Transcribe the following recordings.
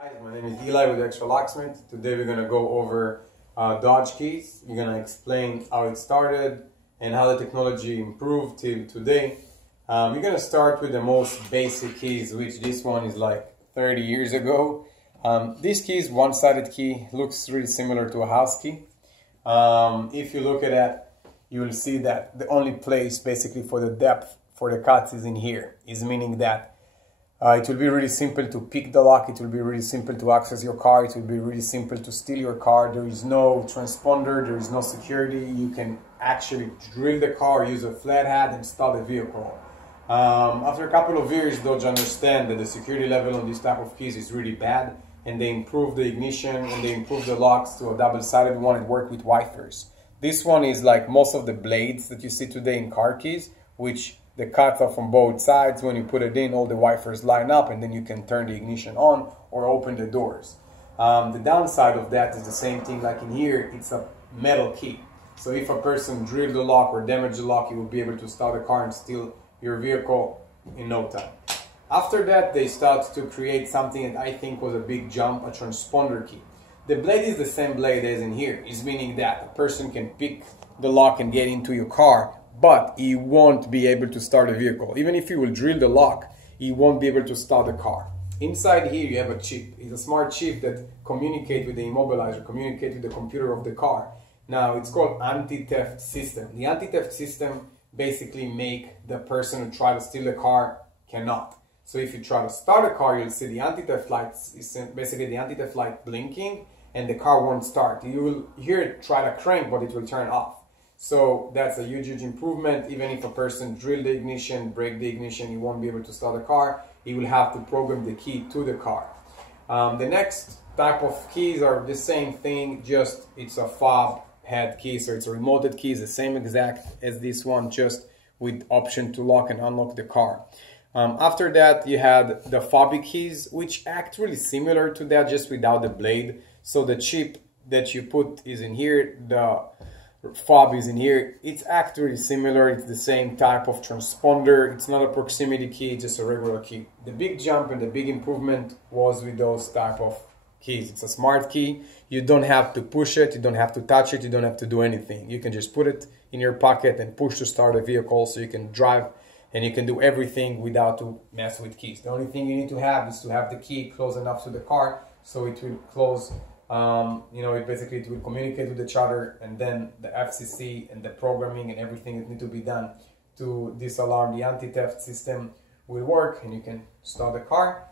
Hi, my name is Eli with Automotive Locksmith. Today we're going to go over Dodge keys. We're going to explain how it started and how the technology improved till today. We're going to start with the most basic keys, which this one is like 30 years ago. This key is one-sided key, looks really similar to a house key. If you look at it, you will see that the only place basically for the depth for the cuts is in here, is meaning that it will be really simple to pick the lock, it will be really simple to access your car, it will be really simple to steal your car. There is no transponder, there is no security. You can actually drill the car, use a flathead and start the vehicle. After a couple of years, Dodge understand that the security level on this type of keys is really bad, and they improved the ignition and they improved the locks to a double-sided one and work with wipers. This one is like most of the blades that you see today in car keys, which the cuts are from both sides. When you put it in, all the wipers line up and then you can turn the ignition on or open the doors. The downside of that is the same thing like in here, it's a metal key. So if a person drilled the lock or damaged the lock, you will be able to start the car and steal your vehicle in no time. After that, they start to create something that I think was a big jump, a transponder key. The blade is the same blade as in here, is meaning that a person can pick the lock and get into your car, but he won't be able to start a vehicle. Even if you will drill the lock, he won't be able to start the car. Inside here you have a chip. It's a smart chip that communicates with the immobilizer, communicates with the computer of the car. Now it's called anti-theft system. The anti-theft system basically make the person who try to steal the car cannot. So if you try to start a car, you'll see the anti-theft lights, basically the anti-theft light blinking, and the car won't start. You will hear it try to crank, but it will turn off. So that's a huge improvement. Even if a person drill the ignition, break the ignition, he won't be able to start the car. He will have to program the key to the car. The next type of keys are the same thing, just it's a fob head key, so it's a remoted key, it's the same exact as this one, just with option to lock and unlock the car. After that, you had the fobby keys, which act really similar to that, just without the blade. So the chip that you put is in here, the fob is in here. It's actually similar, it's the same type of transponder. It's not a proximity key, it's just a regular key. The big jump and the big improvement was with those type of keys. It's a smart key. You don't have to push it, you don't have to touch it, you don't have to do anything. You can just put it in your pocket and push to start a vehicle, so you can drive and you can do everything without to mess with keys. The only thing you need to have is to have the key close enough to the car, so it will close, it will communicate with each other, and then the FCC and the programming and everything that need to be done to disalarm the anti-theft system will work, and you can start the car.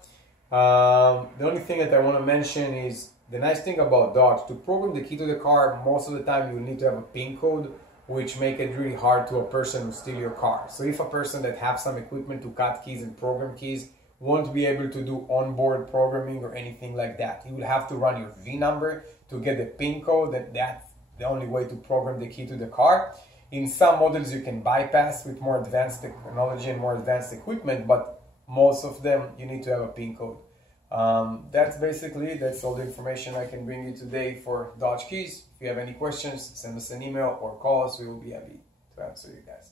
The only thing that I want to mention is the nice thing about Dodge, to program the key to the car, most of the time you will need to have a PIN code, which make it really hard to a person who steal your car. So if a person that have some equipment to cut keys and program keys won't be able to do onboard programming or anything like that, you will have to run your V number to get the PIN code, that's the only way to program the key to the car. In some models you can bypass with more advanced technology and more advanced equipment, but most of them you need to have a PIN code. That's all the information I can bring you today for Dodge keys. If you have any questions, send us an email or call us. We will be happy to answer you guys.